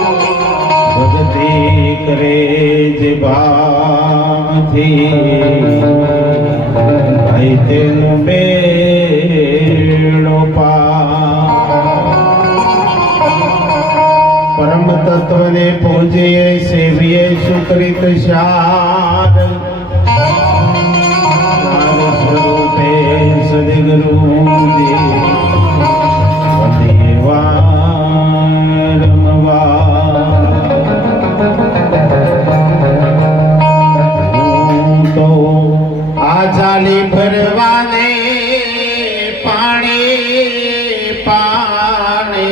ભક્તિ કરે જે ભાવથી ભાઈ તેનો બેડો પરમ તત્વને પૂજીએ સેવીએ સુકૃત શાર સ્વરૂપે સદગુરુજી ચાલી ભરવાને પાણી પાને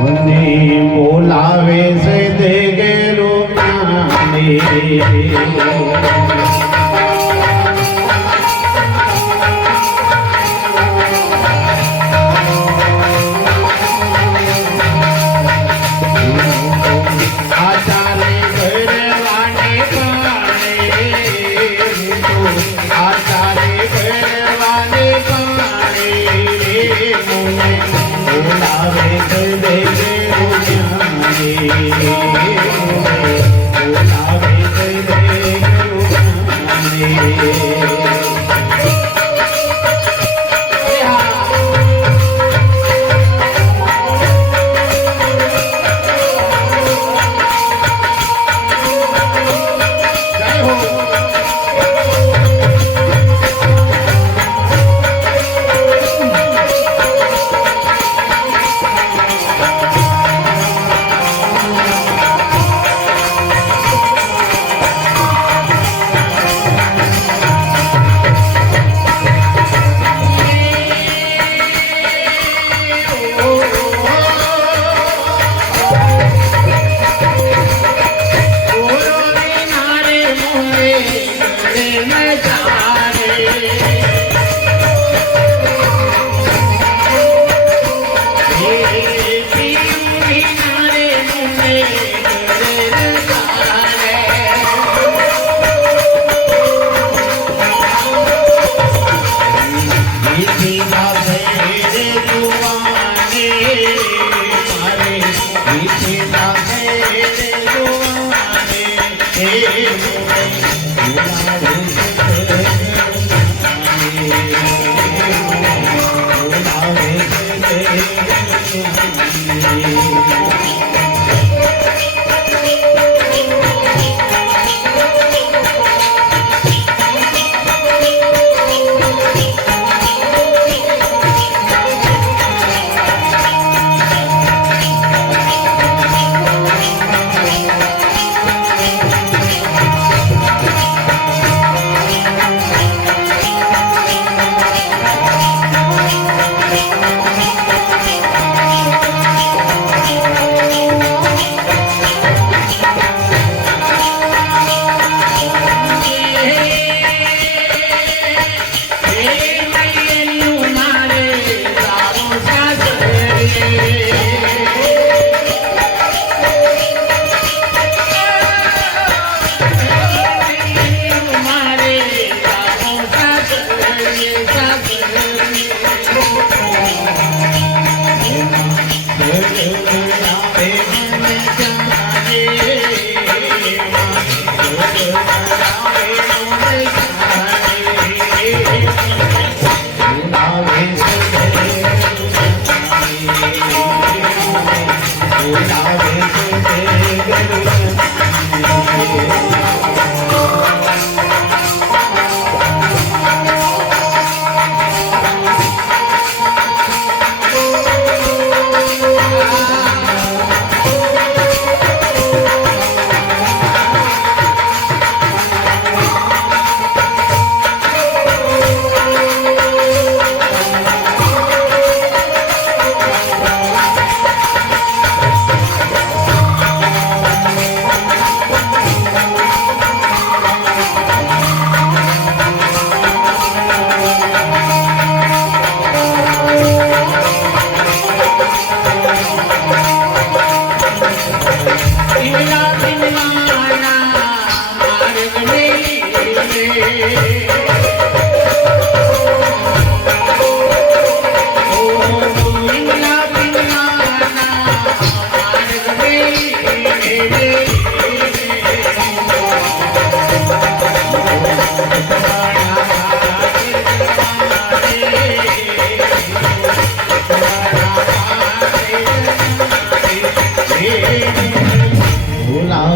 મને બોલાવે છે દેગેરો નાને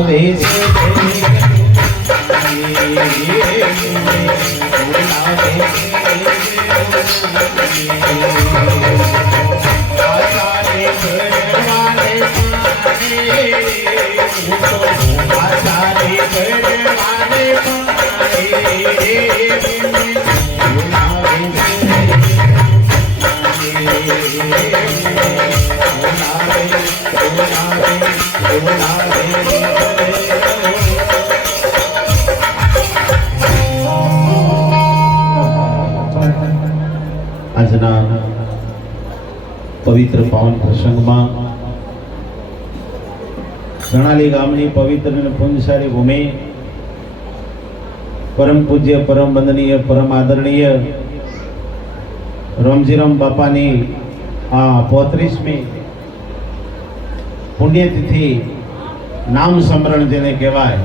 બોલાવે છે આજના પવિત્ર પાવન પ્રસંગમાં સણાલી ગામની પવિત્ર અને પુણ્યશાળી ભૂમિ પરમ પૂજ્ય પરમ વંદનીય પરમ આદરણીય રામજીરામ બાપાની આ 35મી પુણ્યતિથિ નામ સ્મરણ જેને કહેવાય,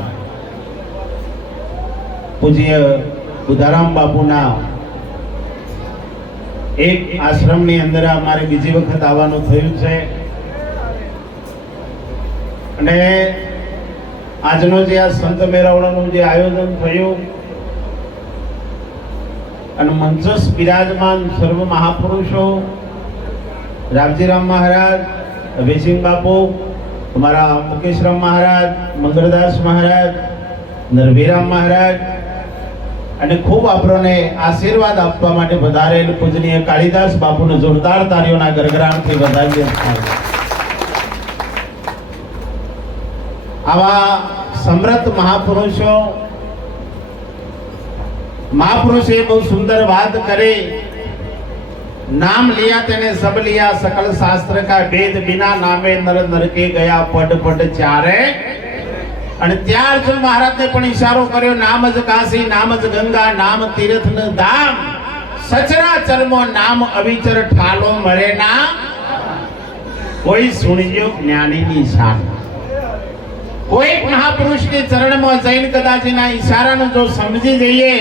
પૂજ્ય બુધારામ બાપુના એક આશ્રમની અંદર અમારે બીજી વખત આવવાનું થયું છે અને આજનો જે આ સંત મેળાવડાનું જે આયોજન થયું અને મંચસ્થ બિરાજમાન સર્વ મહાપુરુષો, રામજીરામ મહારાજ, અભયસિંહ બાપુ, અમારા મુકેશરામ મહારાજ, મંગળદાસ મહારાજ, નરભીરામ મહારાજ અને ખૂબ આપણને આશીર્વાદ આપવા માટે વધારેલ પૂજનીય કાળીદાસ બાપુને જોરદાર તાળીઓના ગરગરાટથી વધાવીએ. આવા સમૃદ્ધ મહાપુરુષે બહુ સુંદર વાત કરી. नाम लिया तेने सब लिया सकल शास्त्र का वेद बिना नामे नर नर के गया पट पट चारे. અને ત્યાં અર્જુન મહારાજને પણ ઈશારો કર્યો, નામ જ કાશી, નામ જ ગંગા, નામ તીર્થ ન ધામ, સચરાચરમો નામ અવિચર ઠાલો મરે ના. કોઈ સુણ્યો જ્ઞાનીની શાન. કોઈ મહાપુરુષ કે ચરણમાં જઈને કદાચ એના ઈશારાને જો સમજી જઈએ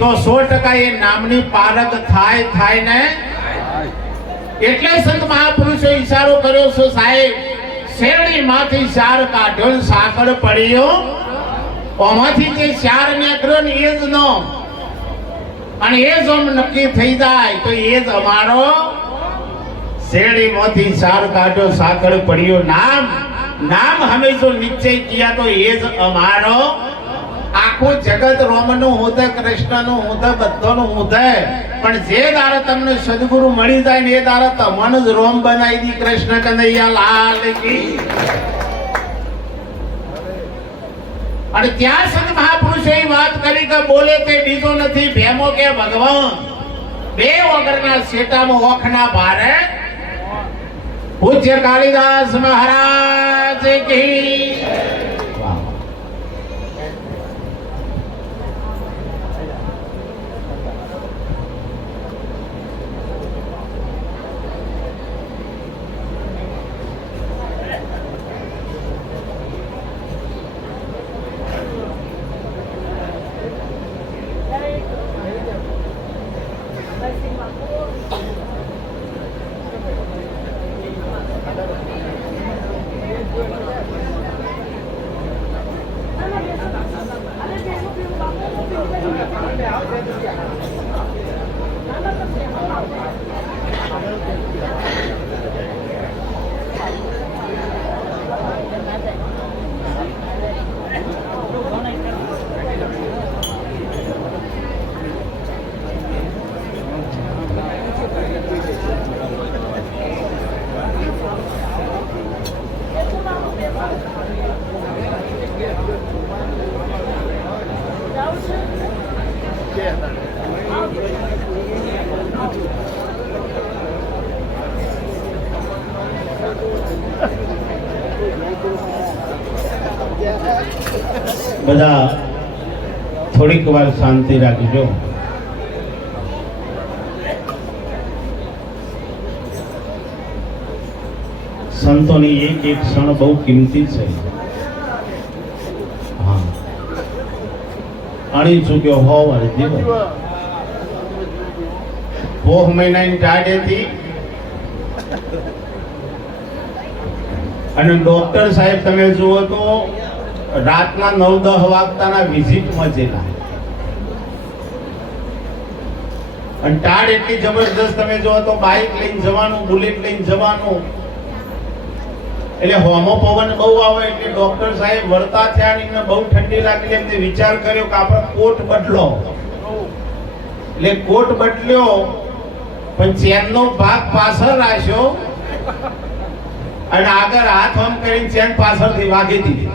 તો 100% એ નામની પારખ થાય ને. એટલે સંત મહાપુરુષે ઈશારો કર્યો છે, સાહેબ શેરડી માંથી શાર કાઢ્યો સાકળ પડ્યો, ઓમાંથી જે શાર નીકળ્યો ને એ જ નો, અને એ જ નક્કી થઈ જાય તો એ જ અમારો. શેરડી માંથી શાર કાઢ્યો સાકળ પડ્યો, નામ હમે જો નિશ્ચય કિયા તો એ જ અમારો. આખું જગત રોમનું હોતે, કૃષ્ણનું હોતે, બધાનું હોતે, પણ જે દાડે તમને સદગુરુ મળી જાય ને એ દાડે તમને જ રોમ બનાવી દી. કૃષ્ણ કનૈયા લાલ કી. અને ત્યાં સંત મહાપુરુષે વાત કરી કે બોલે તે બીજો નથી ભેમો કે ભગવાન, બે વગરના શેટામાં ઓખના ભારે. પૂજ્ય કાળીદાસ મહારાજ કી. બધા થોડીક વાર શાંતિ રાખજો. સંતોની એક એક ક્ષણ બહુ કિંમતી છે. હા, અણી ચૂક્યો હોવ જીવન પોહ મહિનાની ટાઢેથી અને ડોક્ટર સાહેબ તમે જુઓ તો રાતના 9-10 વાગતાના વિઝિટમાં જેલા અને ટાળ એટલી જબરદસ્ત તમે જો તો બાઇક લઈને જવાનું, બુલેટ લઈને જવાનું, એટલે હોમો પવન બહુ આવે એટલે ડોક્ટર સાહેબ વળતા થયા ને એમને બહુ ઠંડી લાગી એમને વિચાર કર્યો કે આપણે કોટ બદલો. એટલે કોટ બદલ્યો પણ ચેનનો ભાગ પાછળ રાખ્યો અને આગળ હાથ આમ કરીને ચેન પાછળથી વાગી દીધી.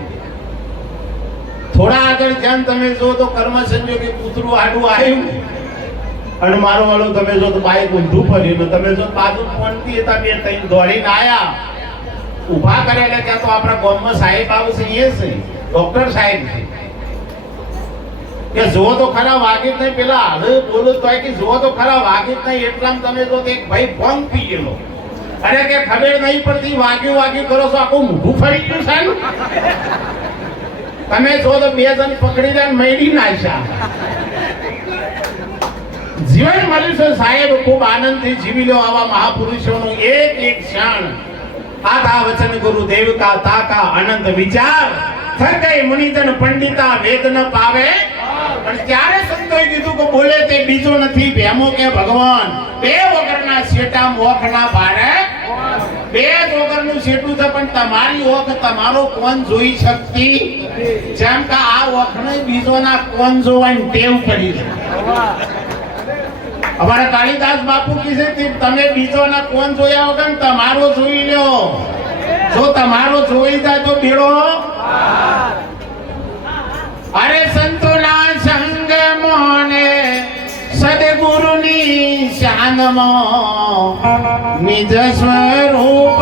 થોડા આગળ ચેન તમે જો તો કર્મ સંજોગે કૂતરું આડું આવ્યું અને મારો વાળો તમે જો તો બાઈક ઊંધું ફર્યું. તમે જો બાજુ પહોંચતી હતા બે ત્રણ દોડીને આયા ઉભા કરેલા. ત્યાં તો આપણા ગામમાં સાહેબ આવશે એ છે ડોક્ટર સાહેબ છે કે જો તો ખરા વાગી જ નહીં. પેલા હવે બોલો તો કે જો તો ખરા વાગી જ નહીં. એટલામાં તમે જો એક ભાઈ ભંગ પી ગયેલો અરે કે ખબર નહીં પડતી વાગ્યું કરો છો આખું મોઢું ફરી ગયું સાહેબ. તમે જો તો બે જણ પકડી દે મેળી નાખ્યા. જીવન મળ્યું છે સાહેબ, ખૂબ આનંદથી જીવી લો આવા મહાપુરુષોનું એક એક ક્ષણ. આધા વચન ગુરુદેવ કા તાકા અનંત વિચાર થકે મુનિજન પંડિતા વેદ ન પાવે. અને ત્યારે સંતોએ કીધું કે બોલે તે બીજો નથી ભેમો કે ભગવાન. બે વગરના શેટા મોખ ના ભારે. બે વગરનું શેટું છે પણ તમારી ઓખ તમારો કોણ જોઈ શકતી. જેમ કે આ ઓખ ને બીજોના કોણ જોવાની ટેવ પડી છે. અમારા કાળીદાસ બાપુ કીધે તમે બીજોના કોણ જોયા વગર તમારો જોઈ લો. જો તમારો જોઈ જાય તો બેડો. અરે સંતોના સંગ મોને સદગુરુની શાનમાં નિજ સ્વરૂપ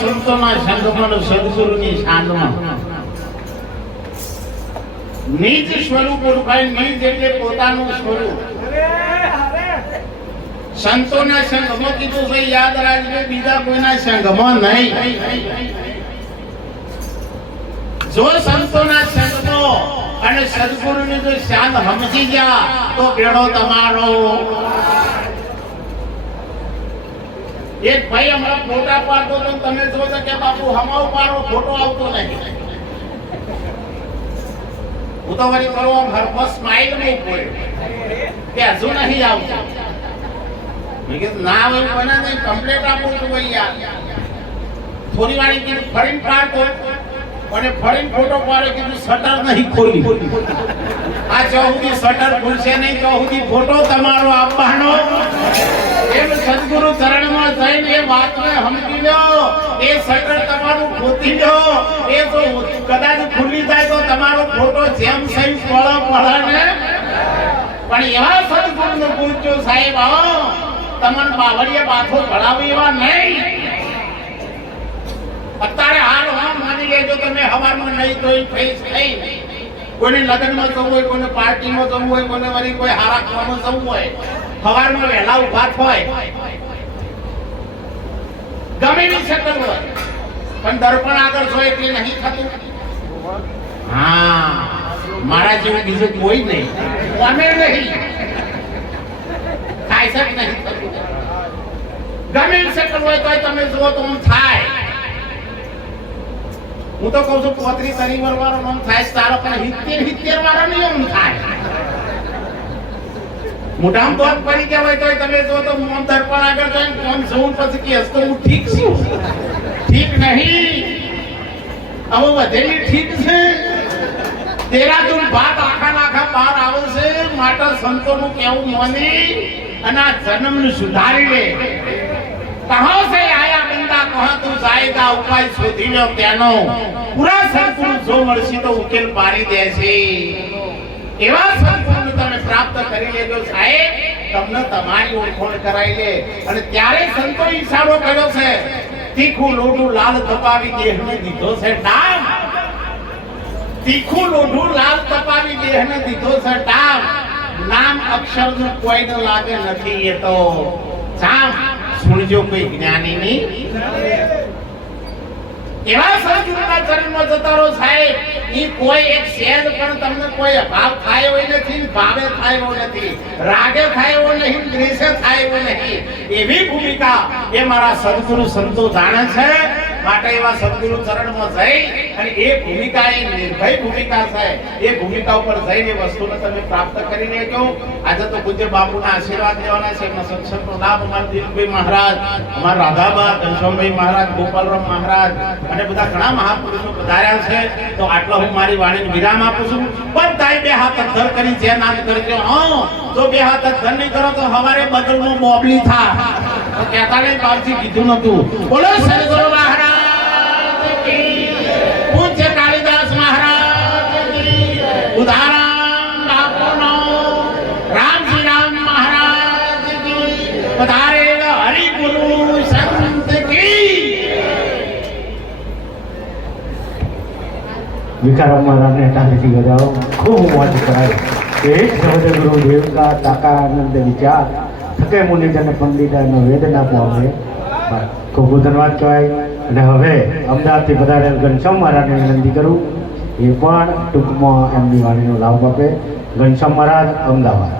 સંતોના સંગમાં સદગુરુની શાનમાં નિજ સ્વરૂપ ઓળખાય. નિજ એટલે પોતાનું સ્વરૂપ. સંતોના સંગમાં કીધું છે, યાદ રાખજો, બીજા કોઈના સંગમાં નહીં. જો સંતોના સંગમાં અને સદગુરુની જો શાન સમજી ગયા તો બેડો તમારો. એક ભાઈ હમણાં ફોટા પાડતો તો તમે જો કે બાપુ હમાવ પાડો, ફોટો આવતો નહીં. હું તો વળી કરો હરકો સ્માઈલ નહીં પડ્યો કે હજુ નહીં આવતું. મેં કીધું ના આવે બને નહીં, કમ્પ્લેટ આપું છું ભાઈ યાર. થોડી વાળી કીધું ફરીને પાડતો અને ફરીને ફોટો પાડે, કીધું શટર નહીં ખોલી. આ ચોહુદી શટર ખુલશે નહીં, ચોહુદી ફોટો તમારો આપવાનો. એમ સદગુરુ ચરણમાં જઈને એ વાતને સમજી લો, એ શટર તમારું ખોતી લો. એ જો કદાચ ખુલી જાય તો તમારો ફોટો જેમ સહી પડે ને. પણ એવા સદગુરુને પૂછજો સાહેબ, તમને બાવળીએ બાથો ભણાવે એવા નહીં. અત્યારે હાલ માની લેજો તમે, હવારમાં નહીં તો ફેસ થઈ. કોઈને લગ્નમાં જવું હોય, કોઈને પાર્ટીમાં જવું હોય, કોઈને વળી કોઈ હારા ખાવામાં જવું હોય, સવારમાં વહેલા ઉભા થાય, ગમે એવી શકલ હોય, પણ દર્પણ આગળ છો એટલે નહીં થતું. હા, મારા જેવું બીજું કોઈ નહીં, અમે નહીં થાય છે, નહીં થતું. ગમે એવી શકલ હોય તો તમે જુઓ તો આમ થાય. હું તો કઉ છું 35-30 વાળો નામ થાય તારો, પણ 70 વાળો નહીં આમ થાય. મોઢામાં તો પડી ગયા હોય તો તમે જો તો મોમ દર્પણ આગળ જઈને કોમ જોઉં પછી કે હસતો હું ઠીક છું, ઠીક નહીં. હવે વધેલી ઠીક છે. તેરા તું બાત આખા બહાર આવે છે. માટે સંતોનું કેવું માની અને આ જન્મને સુધારી લે. કહો છે આયા બંદા, કહો તું જાયગા, ઉપાય શોધી લો તેનો. પૂરા સદગુરુ જો મળશે તો ઉકેલ પાડી દે છે. એવા સદગુરુને તમે પ્રાપ્ત કરી લેજો સાહેબ, તમને તમારી ઓળખાણ કરાવી લે. અને ત્યારે સંતો ઈશારો કર્યો છે, તીખું લોઢું લાલ તપાવી દેહને દીધો છે ડામ. તીખું લોઢું લાલ તપાવી દેહને દીધો છે ડામ. નામ અક્ષરનું કોઈને લાગે નથી એ તો જામ. સુણજો કોઈ જ્ઞાનીની. એવા સદગુરુના ચરણમાં જતા રહો સાહેબ. ઈ કોઈ એક શેદ પણ તમને કોઈ ભાવ થાય એવો નથી, ભાવે થાય એવો નથી, રાગે થાય એવો નહીં, દ્વેષે થાય એવો નહીં. એવી ભૂમિકા એ મારા સદગુરુ સંતો જાણે છે. માટે એવા સદગુરુ ચરણમાં જઈ અને એ ભૂમિકા એ નિર્ભય ભૂમિકા છે. એ ભૂમિકા ઉપર જઈને વસ્તુને તમે પ્રાપ્ત કરી લેજો. આજે તો પૂજ્ય બાપુના આશીર્વાદ લેવાના છે. એમના સત્સંગનો લાભ અમારા દિલીપભાઈ મહારાજ, અમારા રાધાબા, ઘનશ્યામભાઈ મહારાજ, ગોપાલરામ મહારાજ અને બધા ઘણા મહાપુરુષો પધાર્યા છે. તો આટલો હું મારી વાણીને વિરામ આપું છું. બધાએ બે હાથ અધ્ધર કરી જે નામ કરજો. જો બે હાથ અધ્ધર નહીં કરો તો હવારે બદલમાં બોબલી થાય. તો કહેતા નહીં બાપજી કીધું નતું. બોલો સદગુરુ મહારાજ કી, પૂજ્ય કાલિદાસ મહારાજ કી, ઉદાહરણ બાપુનો, રામજી રામ મહારાજ કી, પધારેલ હરિગુરુ સંત કી. विकाराम महाराज ने हटाने गजाओ खूब मौज कराई. एक शब्द गुरु देव का ताका आनंद विचार थके मुनिजन पंडिता वेदना पावे. खूब धन्यवाद कहेवाय. અને હવે અમદાવાદથી પધારેલ ઘનશ્યામ મહારાજને વિનંતી કરું એ પણ ટૂંકમાં એમની વાણીનો લાભ આપે. ઘનશ્યામ મહારાજ, અમદાવાદ.